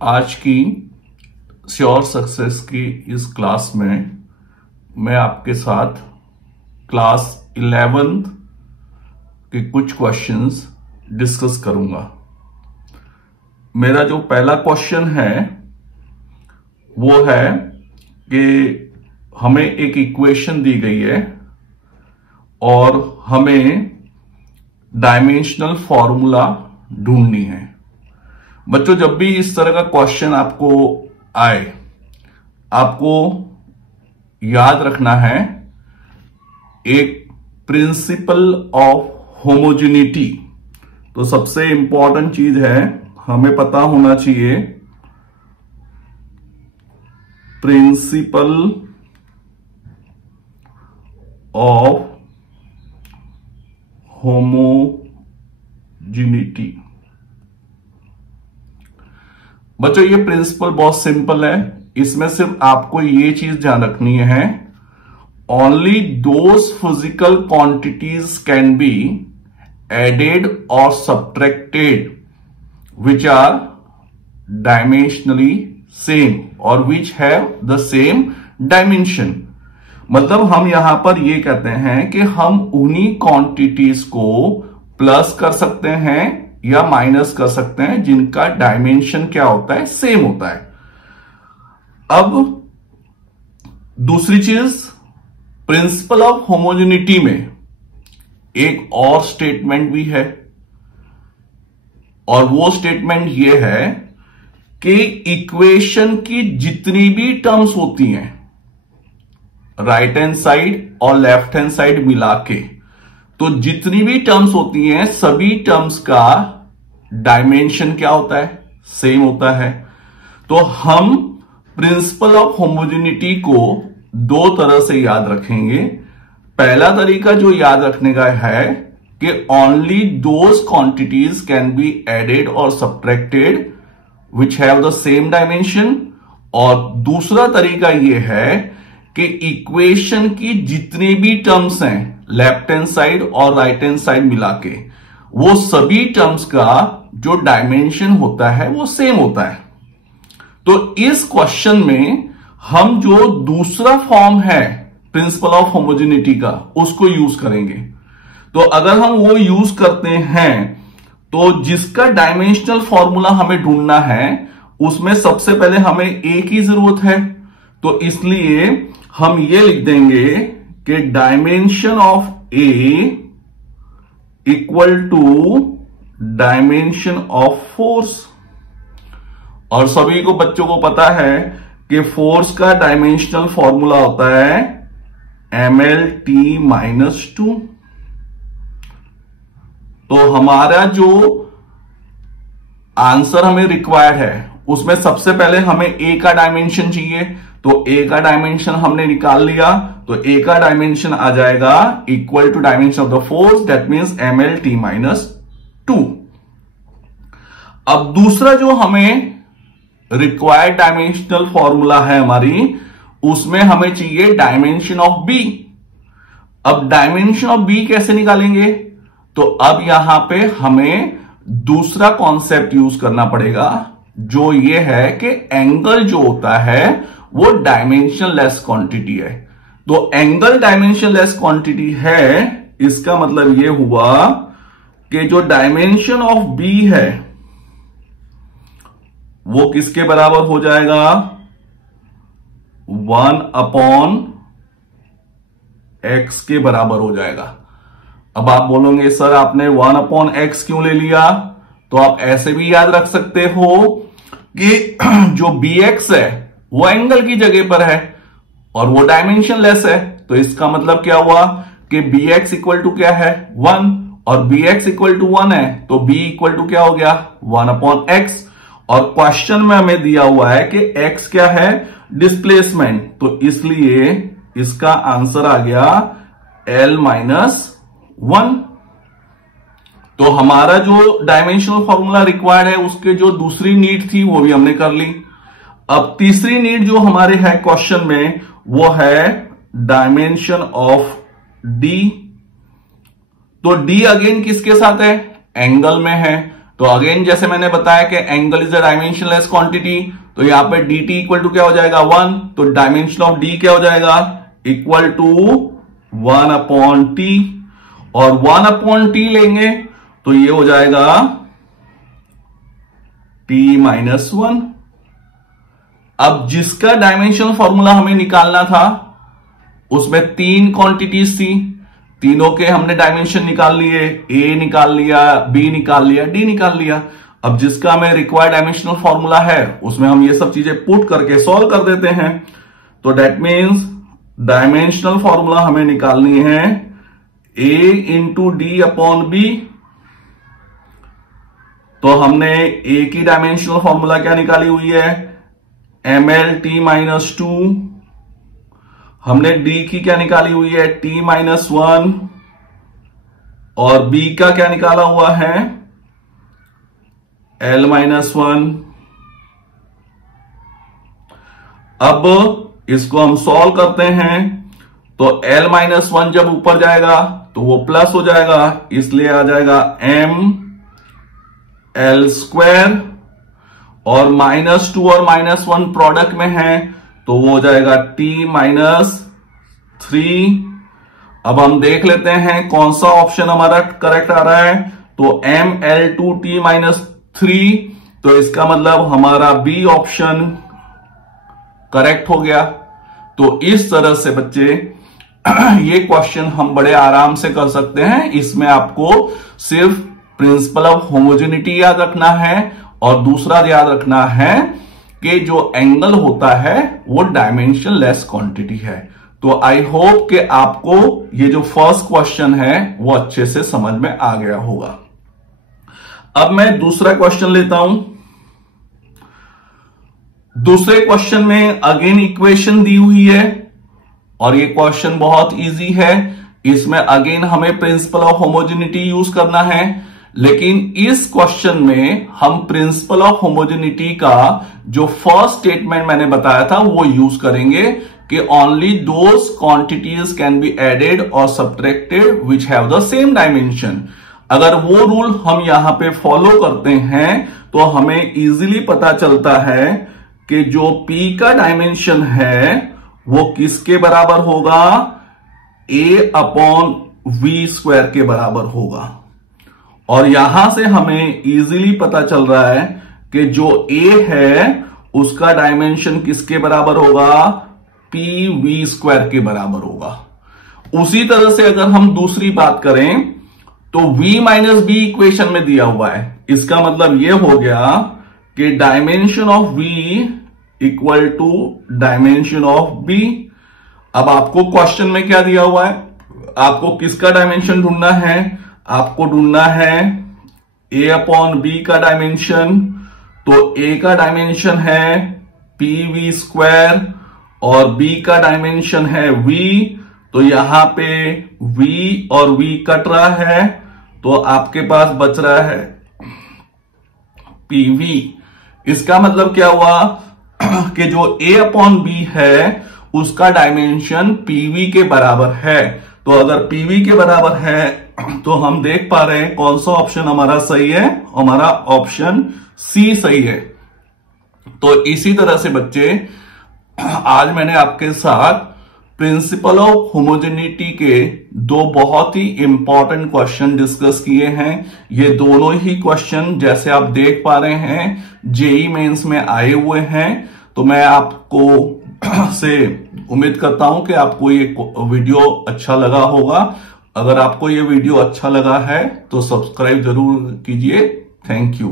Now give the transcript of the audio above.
आज की sure success की इस क्लास में मैं आपके साथ क्लास 11th के कुछ क्वेश्चंस डिस्कस करूंगा। मेरा जो पहला क्वेश्चन है वो है कि हमें एक इक्वेशन दी गई है और हमें डायमेंशनल फॉर्मूला ढूंढनी है। बच्चों, जब भी इस तरह का क्वेश्चन आपको आए, आपको याद रखना है एक प्रिंसिपल ऑफ होमोजेनिटी। तो सबसे इंपॉर्टेंट चीज है, हमें पता होना चाहिए प्रिंसिपल ऑफ होमोजेनिटी। बच्चों, ये प्रिंसिपल बहुत सिंपल है। इसमें सिर्फ आपको ये चीज ध्यान रखनी है, only those physical quantities can be added और subtracted which are dimensionally same और which have the same dimension. मतलब हम यहां पर ये कहते हैं कि हम उन्हीं क्वांटिटीज को प्लस कर सकते हैं या माइनस कर सकते हैं जिनका डायमेंशन क्या होता है, सेम होता है। अब दूसरी चीज, प्रिंसिपल ऑफ होमोजेनिटी में एक और स्टेटमेंट भी है और वो स्टेटमेंट ये है कि इक्वेशन की जितनी भी टर्म्स होती हैं राइट हैंड साइड और लेफ्ट हैंड साइड मिला के, तो जितनी भी टर्म्स होती हैं सभी टर्म्स का डायमेंशन क्या होता है, सेम होता है। तो हम प्रिंसिपल ऑफ होमोजेनिटी को दो तरह से याद रखेंगे। पहला तरीका जो याद रखने का है कि only those quantities can be added और subtracted which have the same dimension, और दूसरा तरीका यह है कि इक्वेशन की जितनी भी टर्म्स हैं लेफ्ट हैंड साइड और राइट हैंड साइड मिला के, वो सभी टर्म्स का जो डायमेंशन होता है वो सेम होता है। तो इस क्वेश्चन में हम जो दूसरा फॉर्म है प्रिंसिपल ऑफ होमोजेनिटी का उसको यूज करेंगे। तो अगर हम वो यूज करते हैं तो जिसका डायमेंशनल फॉर्मूला हमें ढूंढना है उसमें सबसे पहले हमें ए की जरूरत है। तो इसलिए हम ये लिख देंगे कि dimension of A equal to dimension of force. और सभी को बच्चों को पता है कि फोर्स का डायमेंशनल फॉर्मूला होता है mlt-2। तो हमारा जो आंसर हमें रिक्वायर्ड है उसमें सबसे पहले हमें ए का डायमेंशन चाहिए। तो ए का डायमेंशन हमने निकाल लिया, तो ए का डायमेंशन आ जाएगा equal to dimension of the force, that means mlt-2। अब दूसरा जो हमें रिक्वायर्ड डायमेंशनल फॉर्मूला है हमारी, उसमें हमें चाहिए डायमेंशन ऑफ बी। अब डायमेंशन ऑफ बी कैसे निकालेंगे? तो अब यहां पे हमें दूसरा कॉन्सेप्ट यूज करना पड़ेगा, जो ये है कि एंगल जो होता है वो डायमेंशन लेस क्वांटिटी है। तो एंगल डायमेंशन लेस क्वांटिटी है, इसका मतलब ये हुआ कि जो डायमेंशन ऑफ बी है वो किसके बराबर हो जाएगा, 1/x के बराबर हो जाएगा। अब आप बोलोगे सर आपने 1/x क्यों ले लिया? तो आप ऐसे भी याद रख सकते हो कि जो bx है वो एंगल की जगह पर है और वो डायमेंशन लेस है। तो इसका मतलब क्या हुआ कि bx इक्वल टू क्या है, 1, और bx इक्वल टू 1 है तो b इक्वल टू क्या हो गया, 1/x। और क्वेश्चन में हमें दिया हुआ है कि x क्या है, डिस्प्लेसमेंट, तो इसलिए इसका आंसर आ गया l-1। तो हमारा जो डायमेंशनल फॉर्मूला रिक्वायर्ड है उसके जो दूसरी नीड थी वो भी हमने कर ली। अब तीसरी नीड जो हमारे है क्वेश्चन में वो है डायमेंशन ऑफ d। तो d अगेन किसके साथ है, एंगल में है। तो अगेन जैसे मैंने बताया कि angle is a dimensionless quantity, तो यहां पे dt इक्वल टू क्या हो जाएगा 1, तो डायमेंशन ऑफ d क्या हो जाएगा इक्वल टू 1 अपॉन t, और 1 अपॉन t लेंगे तो ये हो जाएगा t-1। अब जिसका डायमेंशन फॉर्मूला हमें निकालना था उसमें 3 क्वांटिटीज थी, तीनों के हमने डायमेंशन निकाल लिए, a निकाल लिया, b निकाल लिया, d निकाल लिया। अब जिसका हमें रिक्वायर्ड डायमेंशनल फॉर्मूला है उसमें हम ये सब चीजें पुट करके सॉल्व कर देते हैं। तो दैट मीन्स डायमेंशनल फॉर्मूला हमें निकालनी है a into D upon B. तो हमने a की डायमेंशनल फॉर्मूला क्या निकाली हुई है mlt-2, हमने d की क्या निकाली हुई है t-1, और b का क्या निकाला हुआ है l-1। अब इसको हम सॉल्व करते हैं, तो l-1 जब ऊपर जाएगा तो वो प्लस हो जाएगा, इसलिए आ जाएगा m(l²), और -2 और -1 प्रोडक्ट में है तो वो हो जाएगा t-3। अब हम देख लेते हैं कौन सा ऑप्शन हमारा करेक्ट आ रहा है, तो ml2t-3, तो इसका मतलब हमारा बी ऑप्शन करेक्ट हो गया। तो इस तरह से बच्चे ये क्वेश्चन हम बड़े आराम से कर सकते हैं। इसमें आपको सिर्फ प्रिंसिपल ऑफ होमोजेनिटी याद रखना है और दूसरा याद रखना है कि जो एंगल होता है वो डायमेंशनलेस क्वांटिटी है। तो आई होप कि आपको ये जो फर्स्ट क्वेश्चन है वो अच्छे से समझ में आ गया होगा। अब मैं दूसरा क्वेश्चन लेता हूं। दूसरे क्वेश्चन में अगेन इक्वेशन दी हुई है और ये क्वेश्चन बहुत इजी है। इसमें अगेन हमें प्रिंसिपल ऑफ होमोजेनिटी यूज करना है, लेकिन इस क्वेश्चन में हम प्रिंसिपल ऑफ होमोजेनिटी का जो फर्स्ट स्टेटमेंट मैंने बताया था वो यूज करेंगे कि only those quantities can be added और subtracted which have the same dimension. अगर वो रूल हम यहां पे फॉलो करते हैं तो हमें इजीली पता चलता है कि जो P का डायमेंशन है वो किसके बराबर होगा, a/v² के बराबर होगा। और यहां से हमें इजीली पता चल रहा है कि जो a है उसका डायमेंशन किसके बराबर होगा, pv² के बराबर होगा। उसी तरह से अगर हम दूसरी बात करें तो v - b इक्वेशन में दिया हुआ है, इसका मतलब यह हो गया कि dimension of v equal to dimension of b। अब आपको क्वेश्चन में क्या दिया हुआ है, आपको किसका डायमेंशन ढूंढना है, आपको ढूंढना है a/b का डायमेंशन। तो a का डायमेंशन है pv² और b का डायमेंशन है v। तो यहां पे v और v कट रहा है तो आपके पास बच रहा है pv। इसका मतलब क्या हुआ कि जो a/b है उसका डायमेंशन pv के बराबर है। तो अगर pv के बराबर है तो हम देख पा रहे हैं कौन सा ऑप्शन हमारा सही है, हमारा ऑप्शन सी सही है। तो इसी तरह से बच्चे आज मैंने आपके साथ प्रिंसिपल ऑफ होमोजेनिटी के दो बहुत ही इंपॉर्टेंट क्वेश्चन डिस्कस किए हैं। ये दोनों ही क्वेश्चन जैसे आप देख पा रहे हैं जेई मेंस में आए हुए हैं। तो मैं आपको से उम्मीद करता हूं कि आपको ये वीडियो अच्छा लगा होगा। अगर आपको ये वीडियो अच्छा लगा है तो सब्सक्राइब जरूर कीजिए। Thank you.